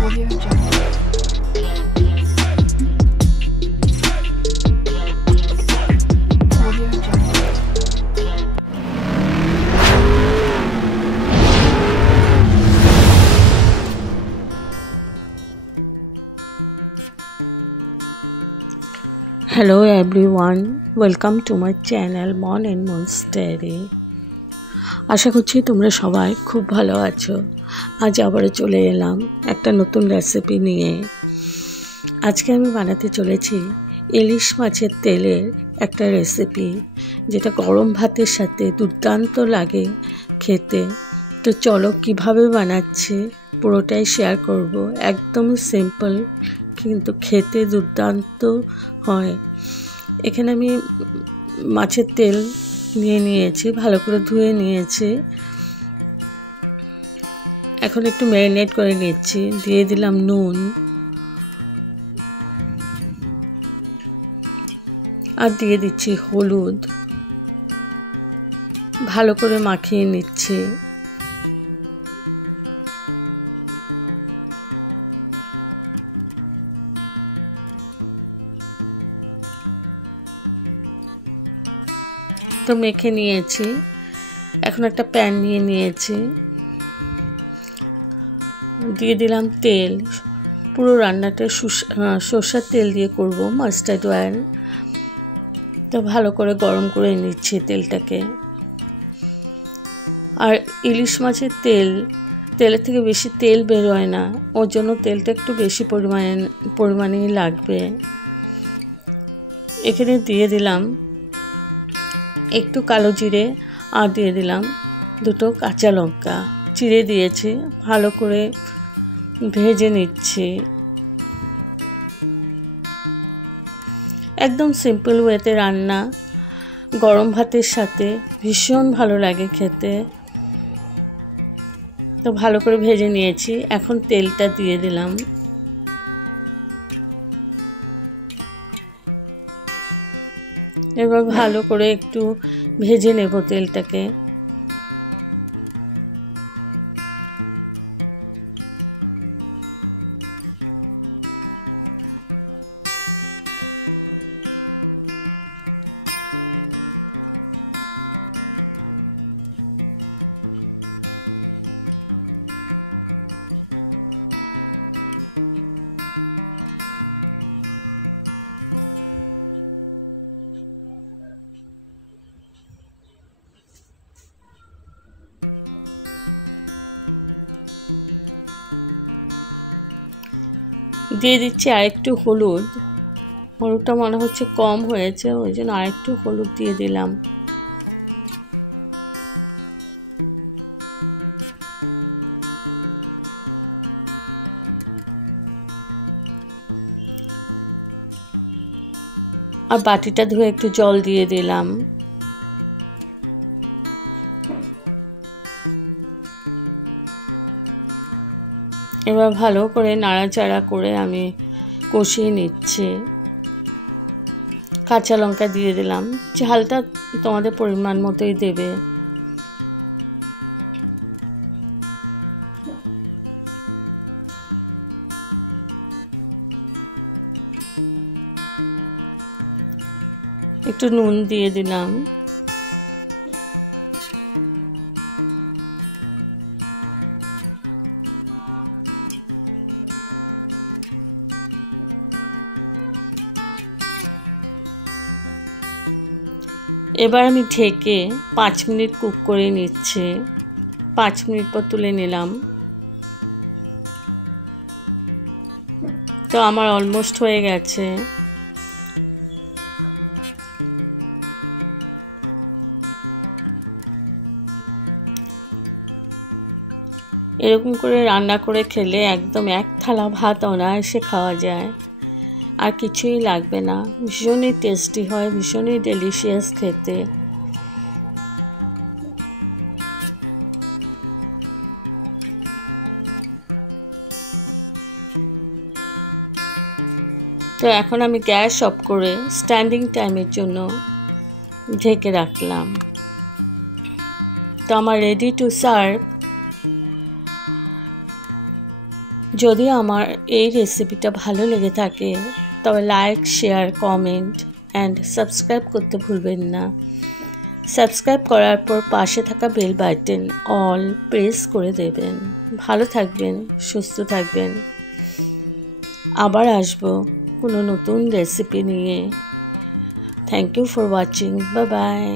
Audio Jungle. Audio Jungle. Hello everyone, welcome to my channel Mon and Mon's Diary. আশা করছি তোমরা সবাই খুব ভালো আছো। আজ আবার চলে এলাম একটা নতুন রেসিপি নিয়ে। আজকে আমি বানাতে চলেছি ইলিশ মাছের তেলের একটা রেসিপি, যেটা গরম ভাতের সাথে দুর্দান্ত লাগে খেতে। তো চলো কিভাবে বানাচ্ছি পুরোটাই শেয়ার করব। একদমই সিম্পল কিন্তু খেতে দুর্দান্ত হয়। এখানে আমি মাছের তেল নিয়েছি, ভালো করে ধুয়ে নিয়েছি। এখন একটু ম্যারিনেট করে নিচ্ছি। দিয়ে দিলাম নুন আর দিয়ে দিচ্ছি হলুদ। ভালো করে মাখিয়ে নিচ্ছি। তো মেখে নিয়েছি। এখন একটা প্যান নিয়েছি, দিয়ে দিলাম তেল। পুরো রান্নাটা সরষের তেল দিয়ে করব, মাস্টার্ড অয়েল। তো ভালো করে গরম করে নিচ্ছি তেলটাকে। আর ইলিশ মাছের তেলের থেকে বেশি তেল বেরোয় না, ওর জন্য তেলটা একটু বেশি পরিমাণেই লাগবে। এখানে দিয়ে দিলাম একটু কালো জিরে আর দিয়ে দিলাম দুটো কাঁচা লঙ্কা চিড়ে দিয়েছি। ভালো করে ভেজে নিচ্ছি। একদম সিম্পল ওয়েতে রান্না, গরম ভাতের সাথে ভীষণ ভালো লাগে খেতে। তো ভালো করে ভেজে নিয়েছি। এখন তেলটা দিয়ে দিলাম। এবার ভালো করে একটু ভেজে নেব তেলটাকে। দিয়ে দিচ্ছি আরেকটু হলুদ। হলুদটা মনে হচ্ছে কম হয়েছে, ওই জন্য আরেকটু হলুদ দিয়ে দিলাম। আর বাটিটা ধুয়ে একটু জল দিয়ে দিলাম। এবার ভালো করে নাড়াচাড়া করে আমি কষিয়ে নিচ্ছি। কাঁচা লঙ্কা দিয়ে দিলাম। ঝালটা তোমাদের পরিমাণ মতোই দেবে। একটু নুন দিয়ে দিলাম। এবার আমি ঢেকে 5 মিনিট কুক করে নিচ্ছি। 5 মিনিট পর তুলে নিলাম। তো আমার অলমোস্ট হয়ে গেছে। এরকম করে রান্না করে খেলে একদম এক থালা ভাত অনায়াসে খাওয়া যায়, আর কিছুই লাগবে না। ভীষণই টেস্টি হয়, ভীষণই ডেলিশিয়াস খেতে। তো এখন আমি গ্যাস অফ করে স্ট্যান্ডিং টাইমের জন্য ঢেকে রাখলাম। তো আমার রেডি টু সার্ভ যদি আমার এই রেসিপিটা ভালো লেগে থাকে তবে like, share, comment and subscribe করতে ভুলবেন না। সাবস্ক্রাইব করার পর পাশে থাকা বেল বাটন অল প্রেস করে দেবেন। ভালো থাকবেন, সুস্থ থাকবেন। আবার আসবো কোনো নতুন রেসিপি নিয়ে। Thank you for watching. Bye by.